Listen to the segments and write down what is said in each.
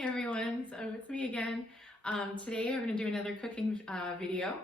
Hey everyone, so it's me again. Today we're going to do another cooking video,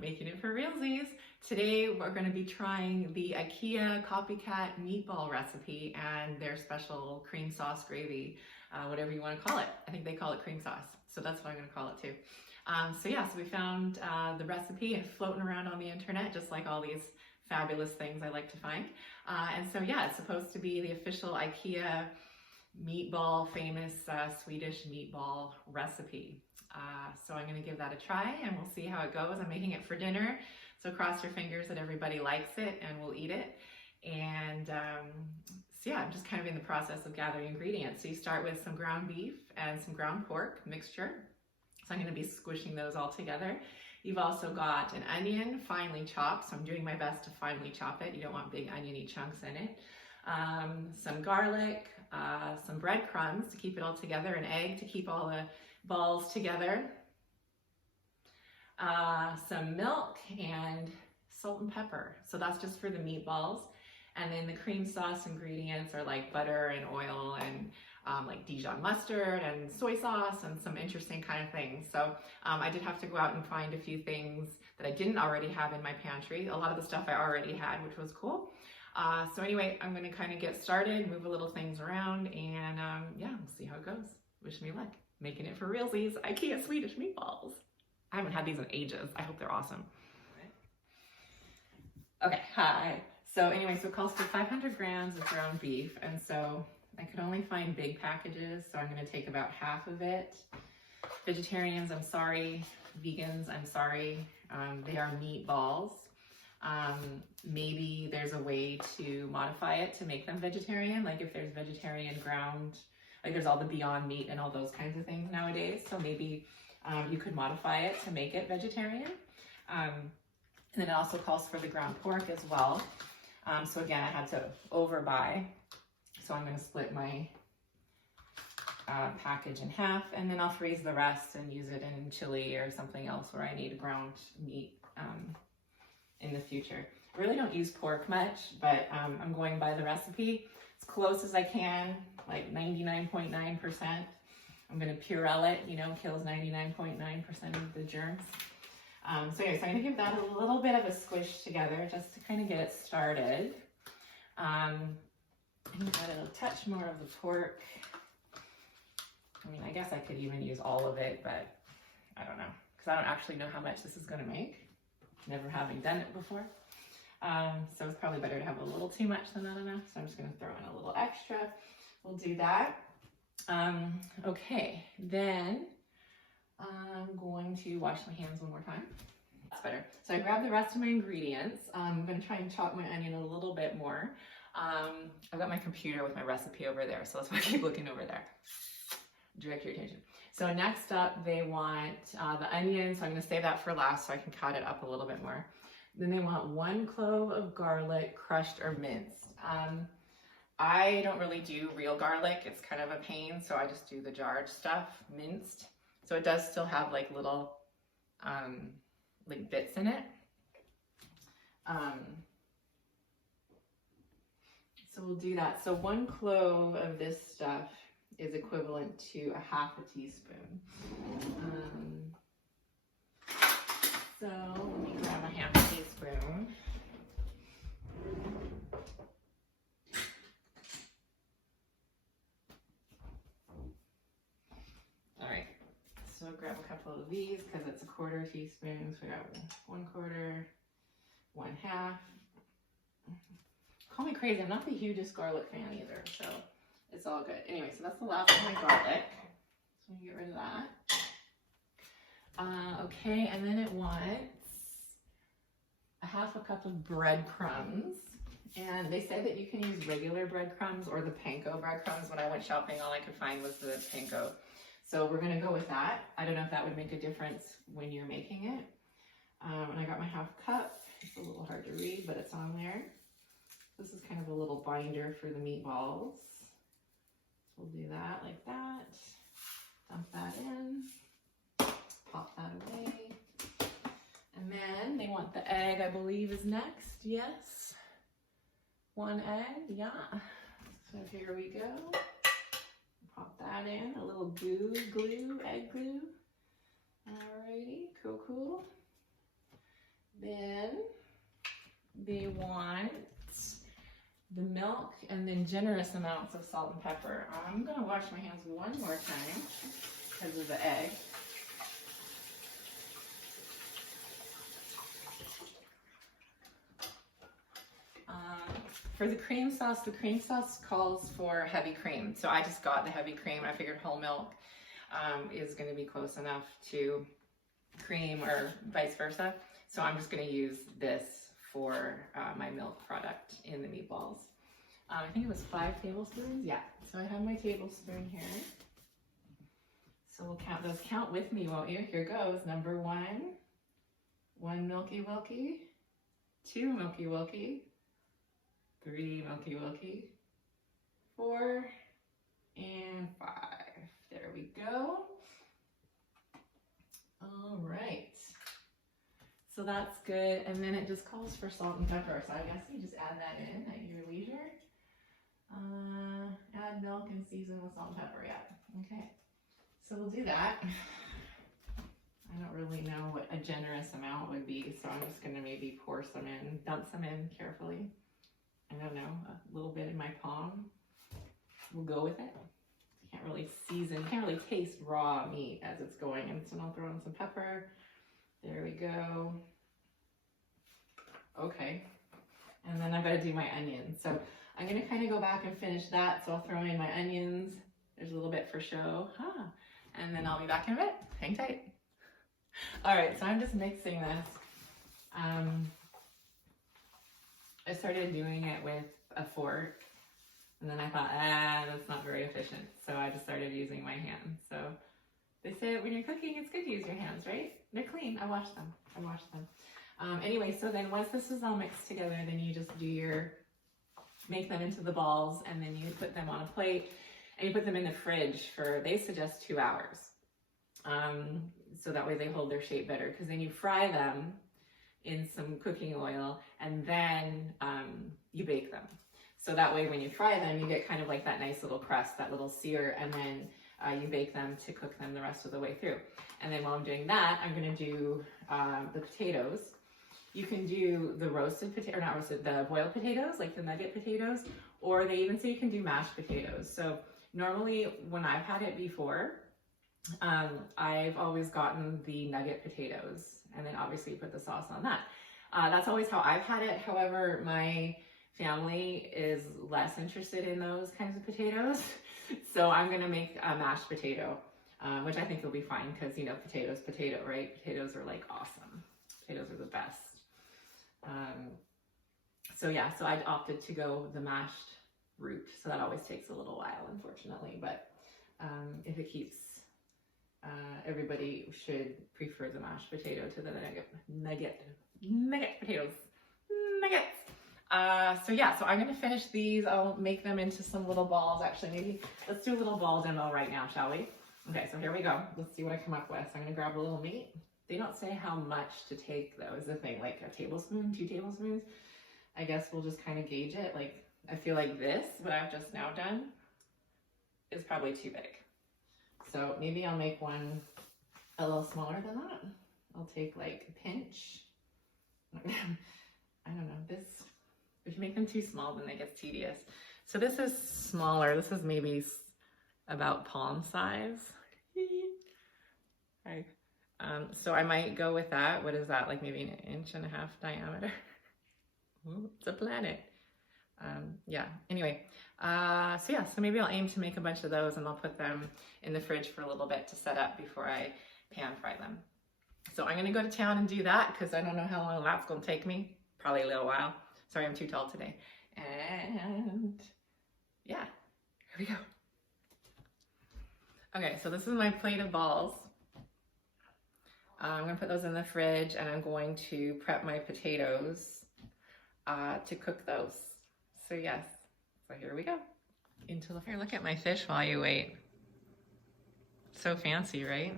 making it for Realsies. Today we're going to be trying the Ikea Copycat meatball recipe and their special cream sauce gravy, whatever you want to call it. I think they call it cream sauce, so that's what I'm going to call it too. So we found the recipe and floating around on the internet, just like all these fabulous things I like to find. It's supposed to be the official Ikea meatball, famous Swedish meatball recipe. So I'm going to give that a try and we'll see how it goes. I'm making it for dinner, so cross your fingers that everybody likes it and will eat it. And I'm just kind of in the process of gathering ingredients. So you start with some ground beef and some ground pork mixture. So I'm going to be squishing those all together. You've also got an onion finely chopped, so I'm doing my best to finely chop it. You don't want big oniony chunks in it. Some garlic, some breadcrumbs to keep it all together, an egg to keep all the balls together, some milk, and salt and pepper. So that's just for the meatballs. And then the cream sauce ingredients are like butter and oil and like Dijon mustard and soy sauce and some interesting kind of things. So I did have to go out and find a few things that I didn't already have in my pantry. A lot of the stuff I already had, which was cool. I'm going to kind of get started, move a little things around, and we'll see how it goes. Wish me luck. Making it for Realsies, Ikea Swedish meatballs. I haven't had these in ages. I hope they're awesome. Okay, hi. So it calls for 500 grams of ground beef, and so I could only find big packages, so I'm going to take about half of it. Vegetarians, I'm sorry. Vegans, I'm sorry. They are meatballs. Maybe there's a way to modify it to make them vegetarian, like if there's vegetarian ground, like there's all the Beyond Meat and all those kinds of things nowadays, so maybe you could modify it to make it vegetarian. And then it also calls for the ground pork as well. So again, I had to overbuy, so I'm going to split my package in half, and then I'll freeze the rest and use it in chili or something else where I need ground meat in the future. I really don't use pork much, but I'm going by the recipe as close as I can, like 99.9%. I'm going to Purell it, kills 99.9% of the germs. I'm going to give that a little bit of a squish together just to kind of get it started. I think that it'll touch more of the pork. I guess I could even use all of it, but I don't know, because I don't actually know how much this is going to make, never having done it before. So it's probably better to have a little too much than not enough. So I'm just going to throw in a little extra. We'll do that. Okay, then I'm going to wash my hands one more time. That's better. So I grabbed the rest of my ingredients. I'm going to try and chop my onion a little bit more. I've got my computer with my recipe over there, so that's why I keep looking over there. Direct your attention. So next up, they want the onion, so I'm going to save that for last so I can cut it up a little bit more. Then they want 1 clove of garlic, crushed or minced. I don't really do real garlic. It's kind of a pain, so I just do the jarred stuff, minced. So it does still have like little like bits in it. So we'll do that. So 1 clove of this stuff is equivalent to a half a teaspoon. So let me grab a half a teaspoon. All right, so grab a couple of these because it's a 1/4 teaspoon. So we got 1/4, 1/2. Call me crazy, I'm not the hugest garlic fan either, so it's all good. Anyway, so that's the last of my garlic. So I'm gonna get rid of that. Okay, and then it wants a half a cup of breadcrumbs. And they said that you can use regular breadcrumbs or the panko breadcrumbs. When I went shopping, all I could find was the panko. So we're gonna go with that. I don't know if that would make a difference when you're making it. And I got my half cup. It's a little hard to read, but it's on there. This is kind of a little binder for the meatballs. So we'll do that like that. Dump that in. Pop that away. And then they want the egg, I believe, is next. Yes. 1 egg, yeah. So here we go. Pop that in, a little glue, egg glue. Alrighty, cool. Then they want the milk and then generous amounts of salt and pepper. I'm gonna wash my hands one more time because of the egg. For the cream sauce calls for heavy cream. So I just got the heavy cream. I figured whole milk is going to be close enough to cream or vice versa. So I'm just going to use this for my milk product in the meatballs. I think it was 5 tablespoons. Yeah. So I have my tablespoon here. So we'll count those. Count with me, won't you? Here goes. Number 1, 1 Milky Wilky, 2 Milky Wilky, 3 Milky Wilky, 4, and 5. There we go. All right. So that's good. And then it just calls for salt and pepper. So I guess you just add that in at your leisure. Add milk and season with salt and pepper. Yeah. Okay. So we'll do that. I don't really know what a generous amount would be. So I'm just going to maybe pour some in, dump some in carefully. I don't know, a little bit in my palm. We'll go with it. Can't really season, can't really taste raw meat as it's going. And so I'll throw in some pepper. There we go. Okay. And then I've got to do my onions. So I'm going to kind of go back and finish that. So I'll throw in my onions. There's a little bit for show. And then I'll be back in a bit. Hang tight. All right, so I'm just mixing this. I started doing it with a fork, and then I thought, that's not very efficient. So I just started using my hands. So they say when you're cooking, it's good to use your hands, right? They're clean. I wash them. Anyway, so then once this is all mixed together, then you just make them into the balls, and then you put them on a plate, and you put them in the fridge for, they suggest 2 hours. So that way they hold their shape better, because then you fry them in some cooking oil, and then you bake them. So that way when you fry them, you get kind of like that nice little crust, that little sear, and then you bake them to cook them the rest of the way through. And then while I'm doing that, I'm gonna do the potatoes. You can do the roasted potato, or not roasted, the boiled potatoes, like the nugget potatoes, or they even say you can do mashed potatoes. So normally when I've had it before, I've always gotten the nugget potatoes, and then obviously put the sauce on that. That's always how I've had it. However, my family is less interested in those kinds of potatoes. So I'm gonna make a mashed potato, which I think will be fine because, you know, potato, right? Potatoes are like awesome. Potatoes are the best. So yeah, so I opted to go the mashed route. So that always takes a little while, unfortunately, but if it keeps, everybody should prefer the mashed potato to the nugget potatoes. Nuggets. So yeah, so I'm gonna finish these. I'll make them into some little balls. Actually, maybe let's do a little ball demo right now, shall we? Okay, so here we go. Let's see what I come up with. So I'm gonna grab a little meat. They don't say how much to take though, is the thing, like a tablespoon, 2 tablespoons. I guess we'll just kind of gauge it. Like, I feel like this, what I've just now done, is probably too big. So maybe I'll make one a little smaller than that. I'll take like a pinch. I don't know, this, if you make them too small, then they get tedious. So this is smaller. This is maybe about palm size. Right. So I might go with that. What is that? Like maybe 1.5 inches diameter. Ooh, it's a planet. Yeah, anyway, so yeah, so maybe I'll aim to make a bunch of those, and I'll put them in the fridge for a little bit to set up before I pan fry them. So I'm gonna go to town and do that because I don't know how long that's gonna take me. Probably a little while. Sorry, I'm too tall today. And yeah, here we go. Okay, so this is my plate of balls. I'm gonna put those in the fridge, and I'm going to prep my potatoes to cook those. So yes, so here we go. Into the fire. Look at my fish while you wait. So fancy, right?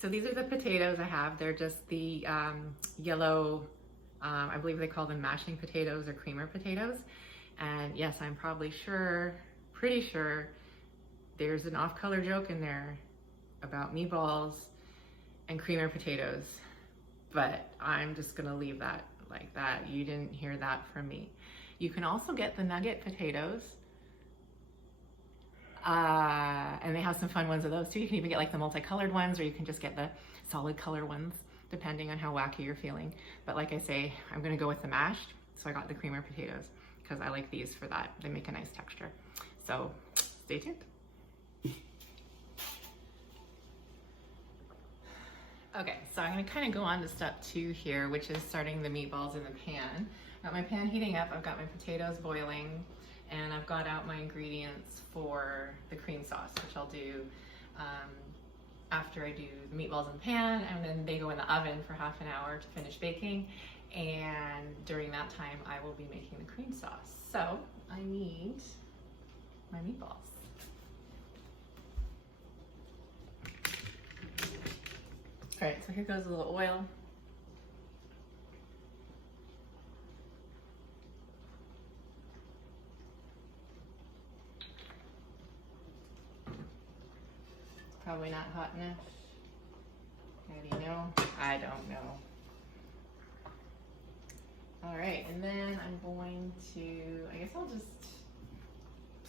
So these are the potatoes I have. They're just the yellow, I believe they call them mashing potatoes or creamer potatoes. And yes, I'm pretty sure there's an off-color joke in there about meatballs and creamer potatoes, but I'm just gonna leave that like that. You didn't hear that from me. You can also get the nugget potatoes, and they have some fun ones of those too. You can even get like the multicolored ones, or you can just get the solid color ones, depending on how wacky you're feeling. But like I say, I'm gonna go with the mashed, so I got the creamer potatoes because I like these for that. They make a nice texture. So stay tuned. Okay, so I'm gonna kind of go on to step 2 here, which is starting the meatballs in the pan. Got my pan heating up, I've got my potatoes boiling, and I've got out my ingredients for the cream sauce, which I'll do after I do the meatballs in the pan, and then they go in the oven for half an hour to finish baking. And during that time, I will be making the cream sauce. So I need my meatballs. All right, so here goes a little oil. Probably not hot enough. How do you know? I don't know. All right, and then I'm going to, I guess I'll just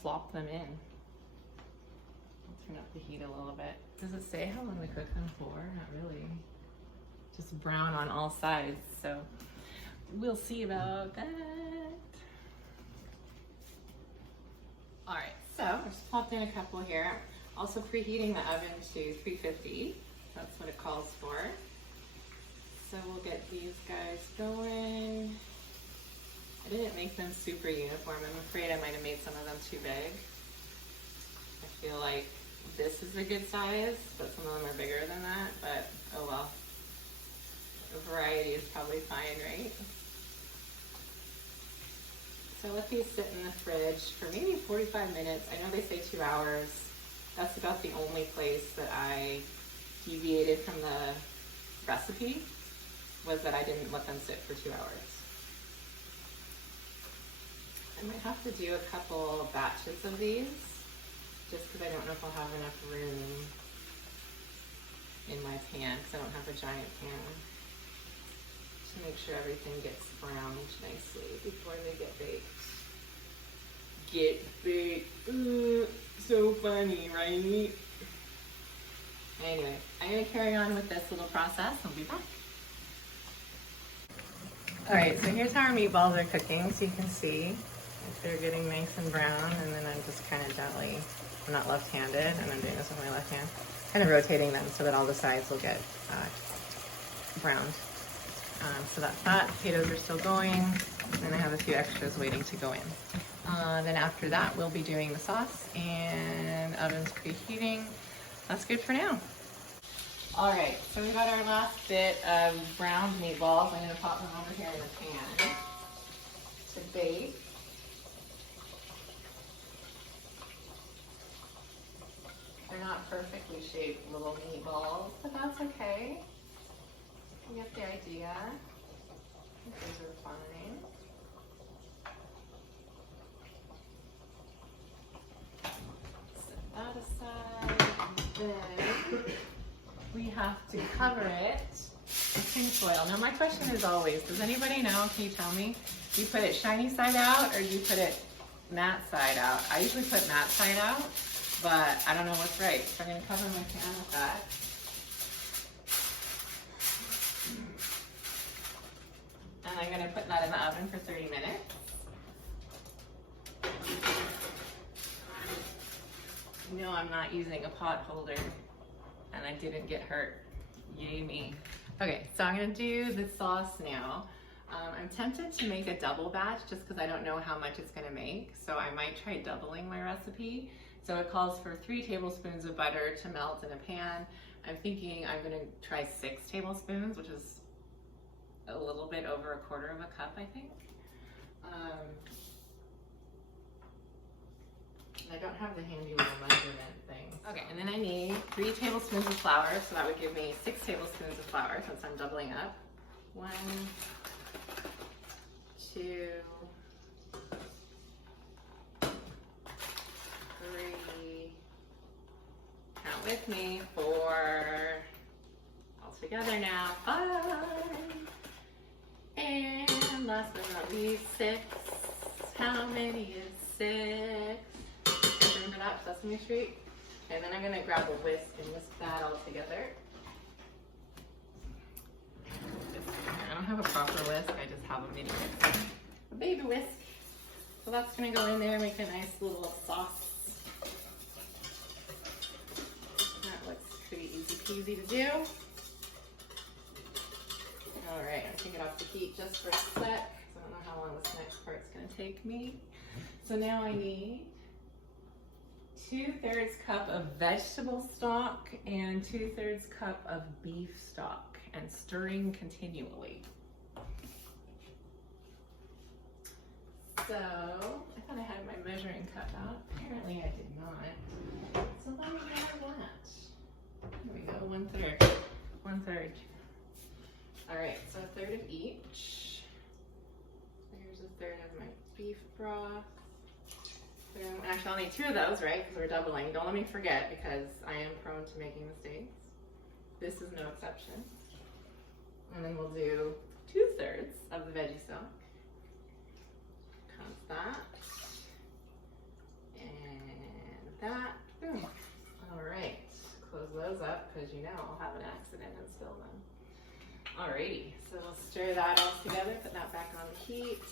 plop them in. I'll turn up the heat a little bit. Does it say how long to cook them for? Not really. Just brown on all sides, so we'll see about that. All right, so I just popped in a couple here. Also preheating the oven to 350. That's what it calls for. So we'll get these guys going. I didn't make them super uniform. I'm afraid I might have made some of them too big. I feel like this is a good size, but some of them are bigger than that, but oh well. A variety is probably fine, right? So let these sit in the fridge for maybe 45 minutes. I know they say 2 hours. That's about the only place that I deviated from the recipe, was that I didn't let them sit for 2 hours. I might have to do a couple batches of these, just because I don't know if I'll have enough room in my pan, because I don't have a giant pan. To make sure everything gets browned nicely before they get baked. Get baked. Ooh, so funny, right? Anyway, I'm going to carry on with this little process. I'll be back. Alright, so here's how our meatballs are cooking, so you can see if they're getting nice and brown, and then I'm just kind of gently, I'm not left-handed, and I'm doing this with my left hand, kind of rotating them so that all the sides will get browned. So that's that. Potatoes are still going, and I have a few extras waiting to go in. Then after that, we'll be doing the sauce, and oven's preheating. That's good for now. All right, so we got our last bit of browned meatballs. I'm going to pop them over here in the pan to bake. They're not perfectly shaped little meatballs, but that's okay. You get the idea. I think those are fine. Set that aside. And then we have to cover it with tin foil. Now my question is always, does anybody know, can you tell me, do you put it shiny side out or do you put it matte side out? I usually put matte side out, but I don't know what's right. So I'm going to cover my pan with that. And I'm going to put that in the oven for 30 minutes. No, I'm not using a pot holder, and I didn't get hurt. Yay me. Okay, so I'm going to do the sauce now. I'm tempted to make a double batch just because I don't know how much it's going to make, so I might try doubling my recipe. So it calls for 3 tablespoons of butter to melt in a pan. I'm thinking I'm going to try 6 tablespoons, which is a little bit over 1/4 of a cup, I think. I don't have the handy little measurement thing. Okay, and then I need 3 tablespoons of flour, so that would give me 6 tablespoons of flour since I'm doubling up. 1, 2, with me for, all together now, 5. And last but not least, 6. How many is 6? Remember that, Sesame Street? And then I'm gonna grab a whisk and whisk that all together. I don't have a proper whisk, I just have a mini whisk. A baby whisk. So that's gonna go in there, make a nice little sauce. That looks pretty easy peasy to do. All right, I'm taking it off the heat just for a sec. I don't know how long this next part's gonna take me. So now I need 2/3 cup of vegetable stock and 2/3 cup of beef stock, and stirring continually. So I thought I had my measuring cup out. Apparently I did not. So let me grab that. Here we go, 1/3. 1/3. All right, so 1/3 of each. So here's 1/3 of my beef broth. Actually, I'll need 2 of those, right? Because we're doubling. Don't let me forget, because I am prone to making mistakes. This is no exception. And then we'll do 2/3 of the veggie stock. Comes that. And that. Boom. All right. Close those up, because you know I'll have an accident and spill them. Alrighty, so we'll stir that all together, put that back on the heat.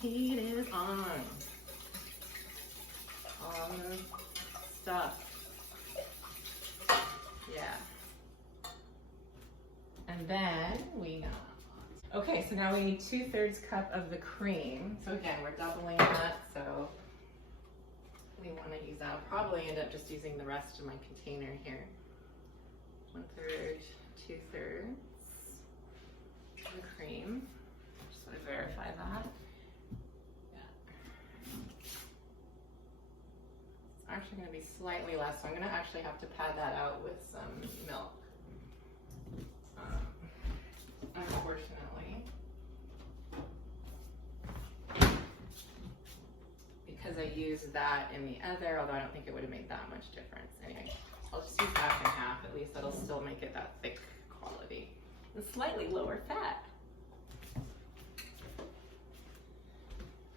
Heat is on. On the stuff. Yeah. And then we got, okay, so now we need 2/3 cup of the cream. So again, we're doubling that, so we want to use that. I'll probably end up just using the rest of my container here. 1/3, 2/3 of the cream. Just want to verify that. Actually going to be slightly less, so I'm going to actually have to pad that out with some milk. Unfortunately, because I used that in the other, although I don't think it would have made that much difference. Anyway, I'll just use half and half. At least that'll still make it that thick quality and slightly lower fat.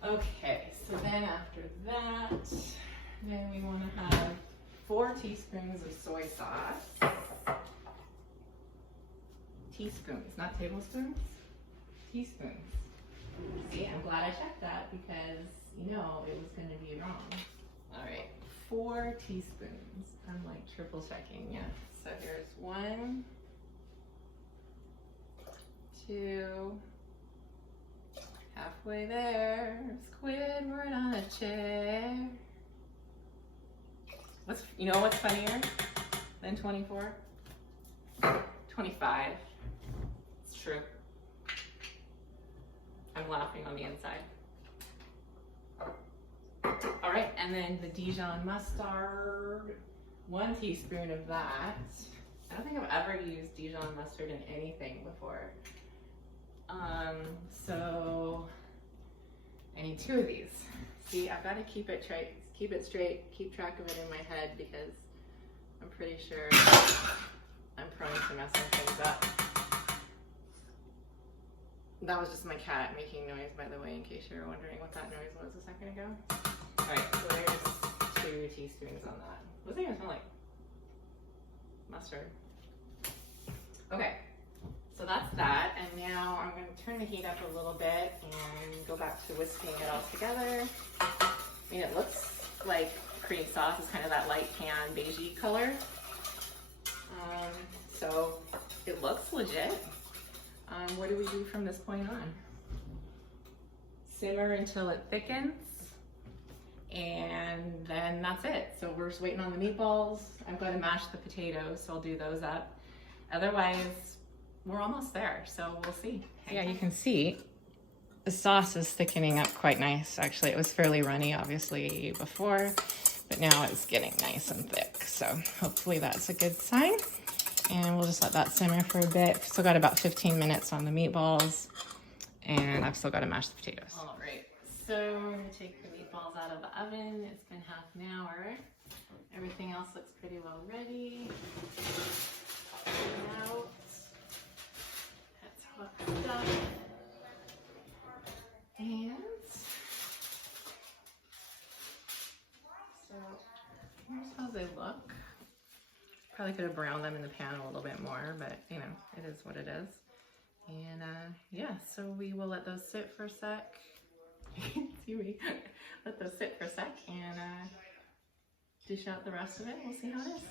Okay, so then after that, then we want to have 4 teaspoons of soy sauce. Teaspoons, not tablespoons. Teaspoons. See, I'm glad I checked that, because you know it was going to be wrong. All right, 4 teaspoons. I'm like triple checking, yeah. So here's 1, 2, halfway there. Squidward on a chair. You know what's funnier than 24? 25. It's true. I'm laughing on the inside. All right, and then the Dijon mustard, 1 teaspoon of that. I don't think I've ever used Dijon mustard in anything before. So I need 2 of these. See, I've got to keep it straight, keep track of it in my head, because I'm pretty sure I'm prone to messing things up. That was just my cat making noise, by the way, in case you were wondering what that noise was a second ago. All right, so there's 2 teaspoons on that. What's it gonna smell like? Mustard. Okay, so that's that, and now I'm going to turn the heat up a little bit and go back to whisking it all together. I mean, it looks like cream sauce is kind of that light tan beigey color. So it looks legit. What do we do from this point on? Simmer until it thickens, and then that's it. So we're just waiting on the meatballs. I've got to mash the potatoes, so I'll do those up. Otherwise, we're almost there, so we'll see. Yeah, you can see the sauce is thickening up quite nice. Actually, it was fairly runny, obviously, before, but now it's getting nice and thick. So hopefully that's a good sign. And we'll just let that simmer for a bit. Still got about 15 minutes on the meatballs, and I've still got to mash the potatoes. All right, so we're gonna take the meatballs out of the oven. It's been half an hour. Everything else looks pretty well ready. Out. That's hot stuff. And so here's how they look. Probably could have browned them in the pan a little bit more, but you know, it is what it is. And yeah, so we will let those sit for a sec. See me. Let those sit for a sec and dish out the rest of it. We'll see how it is.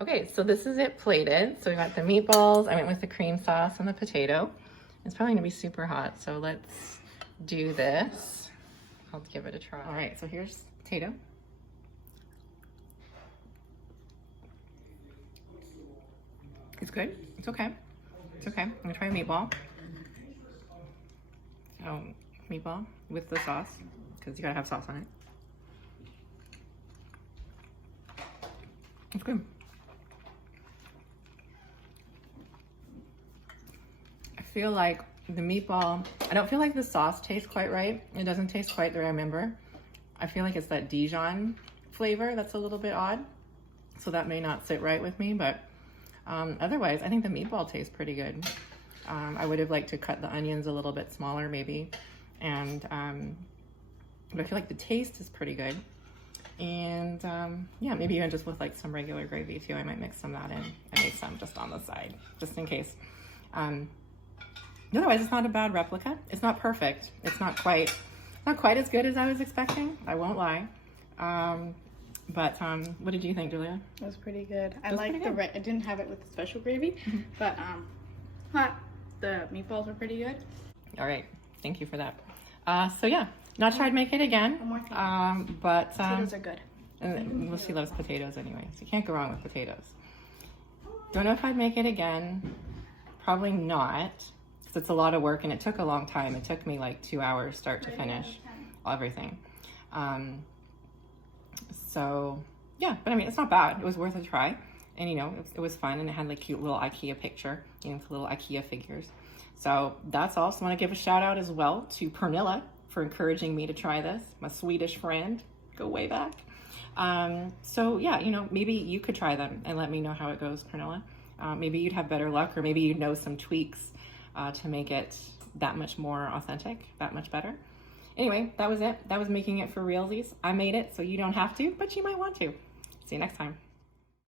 Okay, so this is it plated. So we got the meatballs. I went with the cream sauce and the potato. It's probably gonna be super hot, so let's do this. I'll give it a try. All right, so here's potato. It's good. It's okay. It's okay. I'm gonna try a meatball. Oh, meatball with the sauce, because you gotta have sauce on it. It's good. I feel like the meatball, I don't feel like the sauce tastes quite right. It doesn't taste quite the way I remember. I feel like it's that Dijon flavor that's a little bit odd. So that may not sit right with me, but otherwise, I think the meatball tastes pretty good. I would have liked to cut the onions a little bit smaller maybe. And but I feel like the taste is pretty good. And yeah, maybe even just with like some regular gravy too. I might mix some of that in. I made some just on the side, just in case. Otherwise, it's not a bad replica. It's not perfect. It's not quite as good as I was expecting. I won't lie. But what did you think, Julia? It was pretty good. I like the red. I didn't have it with the special gravy, but the meatballs were pretty good. All right, thank you for that. So yeah, not sure I'd make it again. One more thing. But potatoes are good. And well, she loves potatoes anyway, so you can't go wrong with potatoes. Don't know if I'd make it again. Probably not, because it's a lot of work and it took a long time. It took me like 2 hours start to finish, everything. So yeah, but I mean, it's not bad. It was worth a try. And you know, it was fun, and it had like cute little Ikea picture, you know, with little Ikea figures. So that's all. So I want to give a shout out as well to Pernilla for encouraging me to try this, my Swedish friend, go way back. So yeah, you know, maybe you could try them and let me know how it goes, Pernilla. Maybe you'd have better luck, or maybe you'd know some tweaks to make it that much more authentic, that much better. Anyway, that was it. That was making it for realsies. I made it, so you don't have to, but you might want to. See you next time.